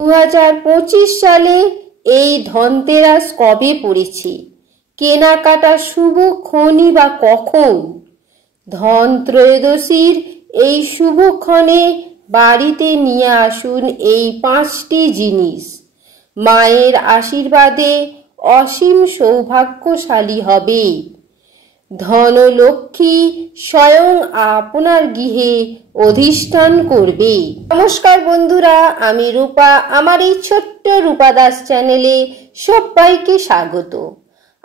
2025 সালে এই ধনতেরাস কবে পড়েছে? কেনাকাটা শুভক্ষণই বা কখন? ধন ত্রয়োদশীর এই শুভক্ষণে বাড়িতে নিয়ে আসুন এই 5টি জিনিস। মায়ের আশীর্বাদে অসীম সৌভাগ্যশালী হবে। ধনলক্ষ্মী স্বয়ং আপনার গৃহে অধিষ্ঠান করবে। নমস্কার বন্ধুরা, আমি রূপা। আমার এই ছোট্ট রূপা দাস চ্যানেলে সবাইকে স্বাগত।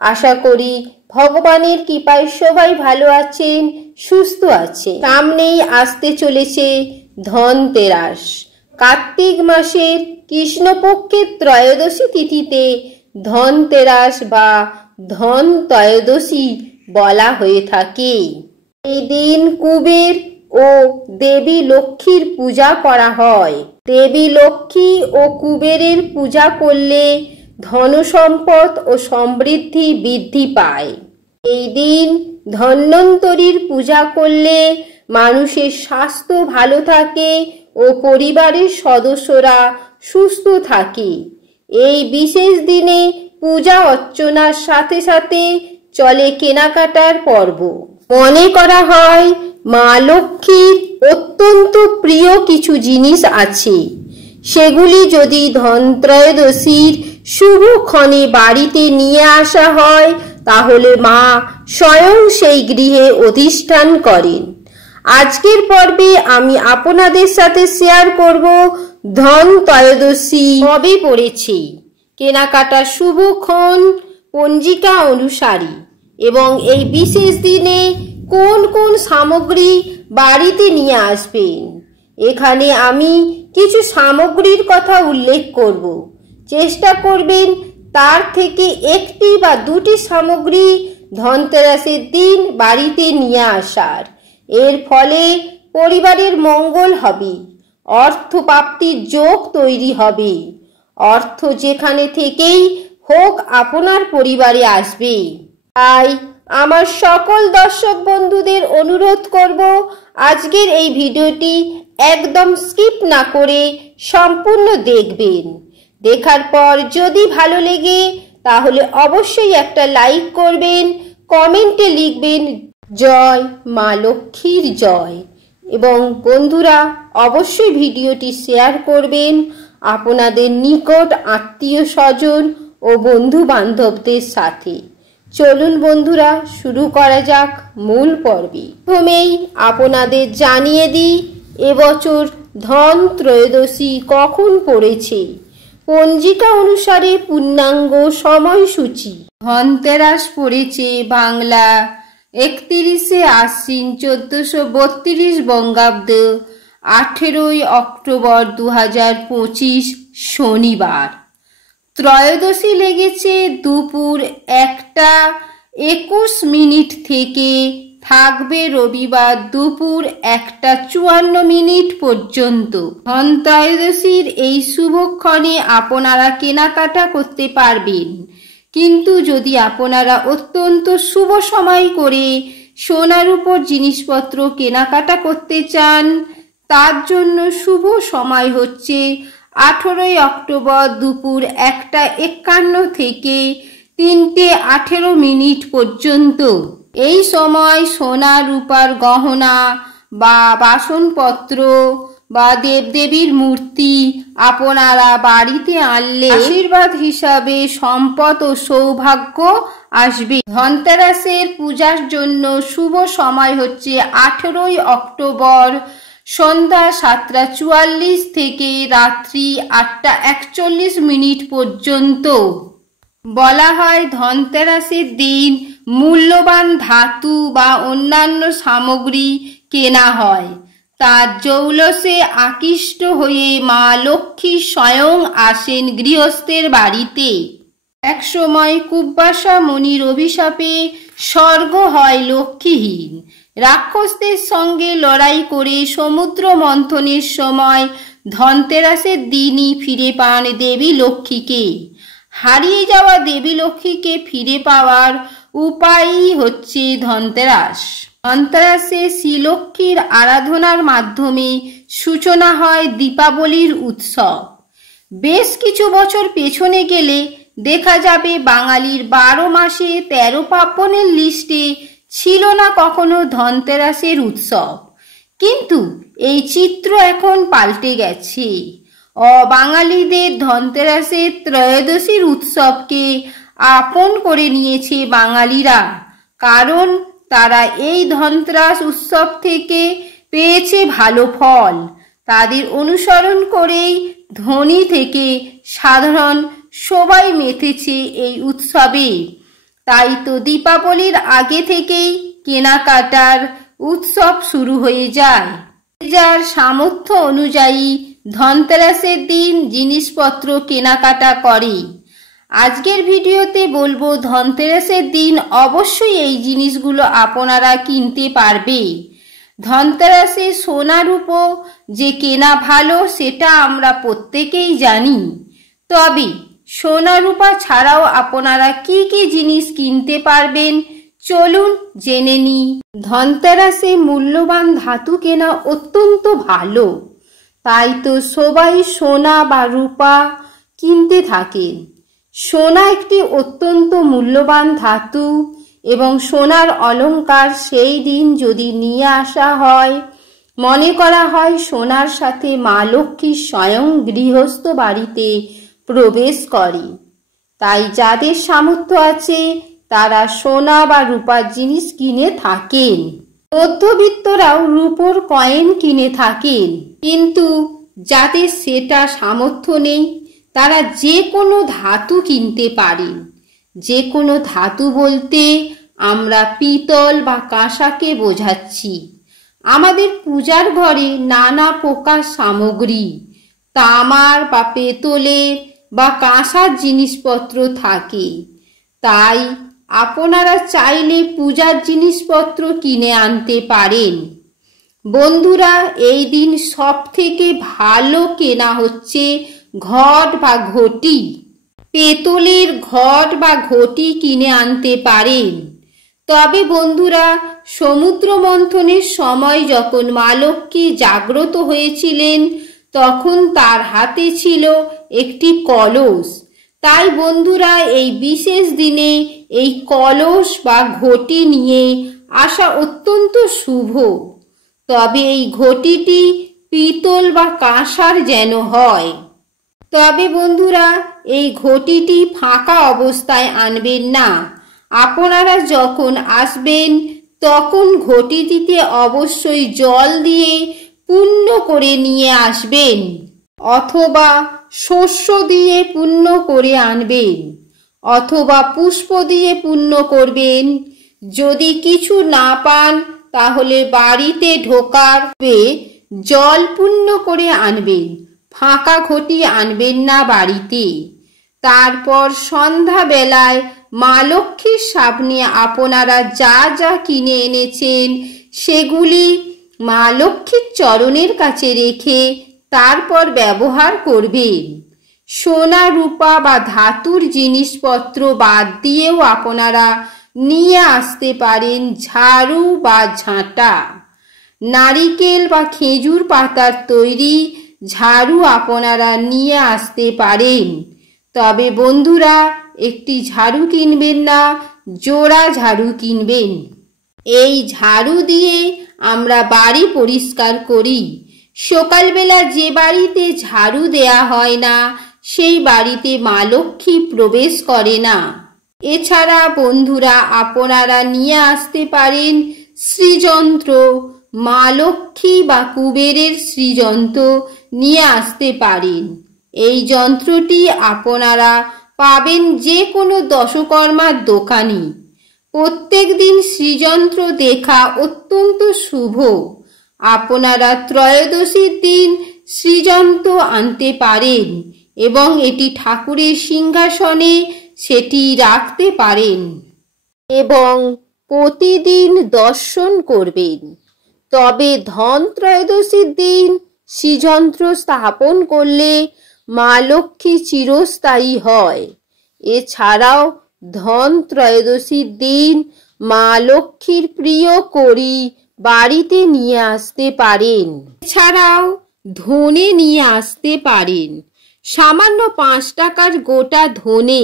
আশা করি ভগবানের কৃপায় সবাই ভালো আছেন, সুস্থ আছেন। সামনেই আসতে চলেছে ধনতেরাস। কার্তিক মাসের কৃষ্ণপক্ষের ত্রয়োদশী তিথিতে ধনতেরাস বা ধন ত্রয়োদশী বলা হয়ে থাকে। এই দিন কুবের ও দেবী লক্ষ্মীর পূজা করা হয়। দেবী লক্ষ্মী ও কুবেরের পূজা করলে ধনসম্পদ ও সমৃদ্ধি বৃদ্ধি পায়। এই দিন ধন্বন্তরীর পূজা করলে মানুষের স্বাস্থ্য ভালো থাকে ও পরিবারের সদস্যরা সুস্থ থাকে। এই বিশেষ দিনে পূজা অর্চনার সাথে সাথে চলে কেনাকাটার পর্ব। মনে করা হয় মা লক্ষ্মীর অত্যন্ত প্রিয় কিছু জিনিস আছে, সেগুলি যদি ধনত্রয়োদশীর শুভক্ষণে বাড়িতে নিয়ে আসা হয় তাহলে মা স্বয়ং সেই গৃহে অধিষ্ঠান করেন। আজকের পর্বে আমি আপনাদের সাথে শেয়ার করব ধন ত্রয়োদশী কবে পড়েছে, কেনাকাটার শুভক্ষণ পঞ্জিকা অনুসারে এবং এই বিশেষ দিনে কোন কোন সামগ্রী বাড়িতে নিয়ে আসবেন। এখানে আমি কিছু সামগ্রীর কথা উল্লেখ করব। চেষ্টা করবেন তার থেকে একটি বা দুটি সামগ্রী ধনতেরাসের দিন বাড়িতে নিয়ে আসার। এর ফলে পরিবারের মঙ্গল হবে, অর্থ প্রাপ্তির যোগ তৈরি হবে। অর্থ যেখানে থেকেই হোক আপনার পরিবারে আসবে। তাই আমার সকল দর্শক বন্ধুদের অনুরোধ করব, আজকের এই ভিডিওটি একদম স্কিপ না করে সম্পূর্ণ দেখবেন। দেখার পর যদি ভালো লেগে তাহলে অবশ্যই একটা লাইক করবেন, কমেন্টে লিখবেন জয় মা লক্ষ্মীর জয়, এবং বন্ধুরা অবশ্যই ভিডিওটি শেয়ার করবেন আপনাদের নিকট আত্মীয় স্বজন ও বন্ধু বান্ধবদের সাথে। চলুন বন্ধুরা শুরু করা যাক মূল পর্বে। প্রথমেই আপনাদের জানিয়ে দিই এবছর ধন ত্রয়োদশী কখন পড়েছে। পঞ্জিকা অনুসারে পূর্ণাঙ্গ সময়সূচি। ধনতেরাস পড়েছে বাংলা 31শে আশ্বিন 1432 বঙ্গাব্দ 18ই অক্টোবর 2025 শনিবার। ত্রয়োদশী লেগেছে দুপুর 1:21 থেকে থাকবে রবিবার দুপুর 1:54 পর্যন্ত। ধনত্রয়োদশীর এই শুভক্ষণে আপনারা কেনাকাটা করতে পারবেন, কিন্তু যদি আপনারা অত্যন্ত শুভ সময় করে সোনার উপর জিনিসপত্র কেনাকাটা করতে চান, তার জন্য শুভ সময় হচ্ছে 18ই অক্টোবর দুপুর 1:51 থেকে 3:18 পর্যন্ত। এই সময় সোনা রূপার গহনা বা বাসনপত্র বা দেবদেবীর মূর্তি আপনারা বাড়িতে আনলে আশীর্বাদ হিসাবে সম্পদ ও সৌভাগ্য আসবে। ধনতেরাসের পূজার জন্য শুভ সময় হচ্ছে 18ই অক্টোবর সন্ধ্যা 7:44 থেকে রাত্রি 8:41 পর্যন্ত। বলা হয় ধনতেরাসের দিন মূল্যবান ধাতু বা অন্যান্য সামগ্রী কেনা হয়। তার জৌলসে আকৃষ্ট হয়ে মা লক্ষ্মী স্বয়ং আসেন গৃহস্থের বাড়িতে। এক সময় কুব্বাসা মুনির অভিশাপে স্বর্গ হয় লক্ষ্মীহীন। রাক্ষসদের সঙ্গে লড়াই করে সমুদ্র মন্থনের সময় ধনতেরাসের দিনই ফিরে পান দেবী লক্ষ্মীকে। হারিয়ে যাওয়া দেবী লক্ষ্মীকে ফিরে পাওয়ার উপায়ই হচ্ছে ধনতেরাস। ধনতেরাসে শ্রীলক্ষ্মীর আরাধনার মাধ্যমে সূচনা হয় দীপাবলির উৎসব। বেশ কিছু বছর পেছনে গেলে দেখা যাবে বাঙালির 12 মাসে 13 পার্বণের লিস্টে ছিল না কখনো ধনতেরাসের উৎসব। কিন্তু এই চিত্র এখন পাল্টে গেছে। অবাঙালিদের ধনতেরাসের ত্রয়োদশীর উৎসবকে আপন করে নিয়েছে বাঙালিরা, কারণ তারা এই ধনতেরাস উৎসব থেকে পেয়েছে ভালো ফল। তাদের অনুসরণ করেই ধনী থেকে সাধারণ সবাই মেতেছে এই উৎসবে। তাই তো দীপাবলির আগে থেকেই কেনাকাটার উৎসব শুরু হয়ে যায়। যার সামর্থ্য অনুযায়ী ধনতেরাসের দিন জিনিসপত্র কেনাকাটা করে। আজকের ভিডিওতে বলবো ধনতেরাসের দিন অবশ্যই এই জিনিসগুলো আপনারা কিনতে পারবে। ধনতেরাসে সোনা রূপো যে কেনা ভালো সেটা আমরা প্রত্যেকেই জানি। তবে সোনা রূপা ছাড়াও আপনারা কি কি জিনিস কিনতে পারবেন চলুন জেনে নিই। ধনতেরাসে মূল্যবান ধাতু কেনা অত্যন্ত ভালো, তাই তো সবাই সোনা বা রূপা কিনতে থাকেন। সোনা একটি অত্যন্ত মূল্যবান ধাতু এবং সোনার অলংকার সেই দিন যদি নিয়ে আসা হয়, মনে করা হয় সোনার সাথে মা লক্ষ্মী স্বয়ং গৃহস্থ বাড়িতে প্রবেশ করে। তাই যাদের সামর্থ্য আছে তারা সোনা বা রূপার জিনিস কিনে থাকেন। মধ্যবিত্তরাও রূপোর কয়েন কিনে থাকেন, কিন্তু যাদের সেটা সামর্থ্য নেই তারা যে কোনো ধাতু কিনতে পারেন। যে কোনো ধাতু বলতে আমরা পিতল বা কাঁসাকে বোঝাচ্ছি। আমাদের পূজার ঘরে নানা প্রকার সামগ্রী, তামার বা পেতলের বা কাঁসার জিনিসপত্র থাকে। তাই আপনারা চাইলে পূজার জিনিসপত্র কিনে আনতে পারেন। বন্ধুরা, এই দিন সব থেকে ভালো কেনা হচ্ছে ঘট বা ঘটি। পেতলের ঘট বা ঘটি কিনে আনতে পারেন। তবে বন্ধুরা, সমুদ্র মন্থনের সময় যখন মা লক্ষ্মী জাগ্রত হয়েছিলেন তখন তার হাতে ছিল একটি কলস। তাই বন্ধুরা, এই বিশেষ দিনে এই কলস বা ঘটি নিয়ে আসা অত্যন্ত শুভ। তবে এই ঘটিটি পিতল বা কাঁসার যেন হয়। তবে বন্ধুরা, এই ঘটিটি ফাঁকা অবস্থায় আনবেন না। আপনারা যখন আসবেন তখন ঘটিটিতে অবশ্যই জল দিয়ে পূর্ণ করে নিয়ে আসবেন, অথবা শস্য দিয়ে পূর্ণ করে আনবেন, অথবা পুষ্প দিয়ে পূর্ণ করবেন। যদি কিছু না পান তাহলে বাড়িতে ঢোকার জল পূর্ণ করে আনবেন, ফাঁকা ঘটি আনবেন না বাড়িতে। তারপর সন্ধ্যা বেলায় মা লক্ষ্মীর সামনে আপনারা যা যা কিনে এনেছেন সেগুলি মা লক্ষ্মীর চরণের কাছে রেখে তারপর ব্যবহার করবেন। সোনা রূপা বা ধাতুর জিনিসপত্র বাদ দিয়েও আপনারা নিয়ে আসতে পারেন ঝাড়ু বা ঝাঁটা। নারিকেল বা খেজুর পাতার তৈরি ঝাড়ু আপনারা নিয়ে আসতে পারেন। তবে বন্ধুরা, একটি ঝাড়ু কিনবেন না, জোড়া ঝাড়ু কিনবেন। এই ঝাড়ু দিয়ে আমরা বাড়ি পরিষ্কার করি। সকালবেলা যে বাড়িতে ঝাড়ু দেয়া হয় না সেই বাড়িতে মা লক্ষ্মী প্রবেশ করে না। এছাড়া বন্ধুরা, আপনারা নিয়ে আসতে পারেন শ্রীযন্ত্র। মা লক্ষ্মী বা কুবেরের শ্রীযন্ত্র নিয়ে আসতে পারেন। এই যন্ত্রটি আপনারা পাবেন যে কোনো দশকর্মার দোকানে। প্রত্যেক দিন শ্রীযন্ত্র দেখা অত্যন্ত শুভ। আপনারা ত্রয়োদশীর দিন শ্রীযন্ত্র আনতে পারেন এবং এটি ঠাকুরের সিংহাসনে সেটি রাখতে পারেন এবং প্রতিদিন দর্শন করবেন। তবে ধন ত্রয়োদশীর দিন শ্রীযন্ত্র স্থাপন করলে মা লক্ষ্মী চিরস্থায়ী হয়। এছাড়াও ধন ত্রয়োদশীর দিন মা লক্ষ্মীর প্রিয় কড়ি বাড়িতে নিয়ে আসতে পারেন। এছাড়াও ধনে নিয়ে আসতে পারেন। সামান্য 5 টাকার গোটা ধনে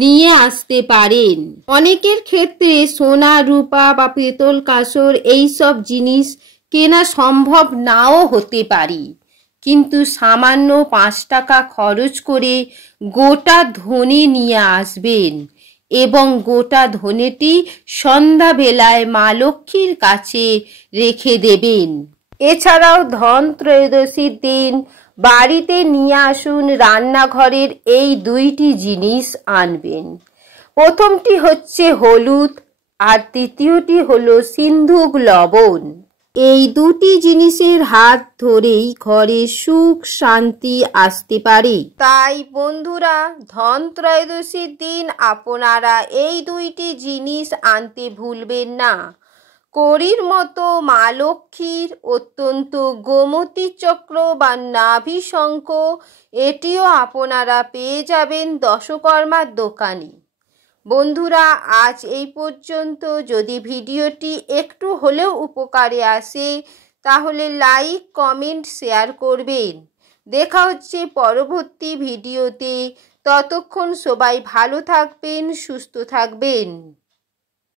নিয়ে আসতে পারেন। অনেকের ক্ষেত্রে সোনা রূপা বা পিতল কাঁসর এইসব জিনিস কেনা সম্ভব নাও হতে পারে, কিন্তু সামান্য 5 টাকা খরচ করে গোটা ধনে নিয়ে আসবেন এবং গোটা ধনেটি সন্ধ্যাবেলায় মা লক্ষ্মীর কাছে রেখে দেবেন। এছাড়াও ধনত্রয়োদশীর দিন বাড়িতে নিয়ে আসুন রান্নাঘরের এই 2টি জিনিস আনবেন। প্রথমটি হচ্ছে হলুদ আর দ্বিতীয়টি হলো সিন্ধুক লবণ। এই 2টি জিনিসের হাত ধরেই ঘরে সুখ শান্তি আসতে পারে। তাই বন্ধুরা, ধনত্রয়োদশীর দিন আপনারা এই 2টি জিনিস আনতে ভুলবেন না। কড়ির মতো মা লক্ষ্মীর অত্যন্ত গোমতী চক্র বা নাভি শঙ্খ, এটিও আপনারা পেয়ে যাবেন দশকর্মার দোকানে। বন্ধুরা, আজ এই পর্যন্ত। যদি ভিডিওটি একটু হলেও উপকারে আসে তাহলে লাইক কমেন্ট শেয়ার করবেন। দেখা হচ্ছে পরবর্তী ভিডিওতে। ততক্ষণ সবাই ভালো থাকবেন, সুস্থ থাকবেন।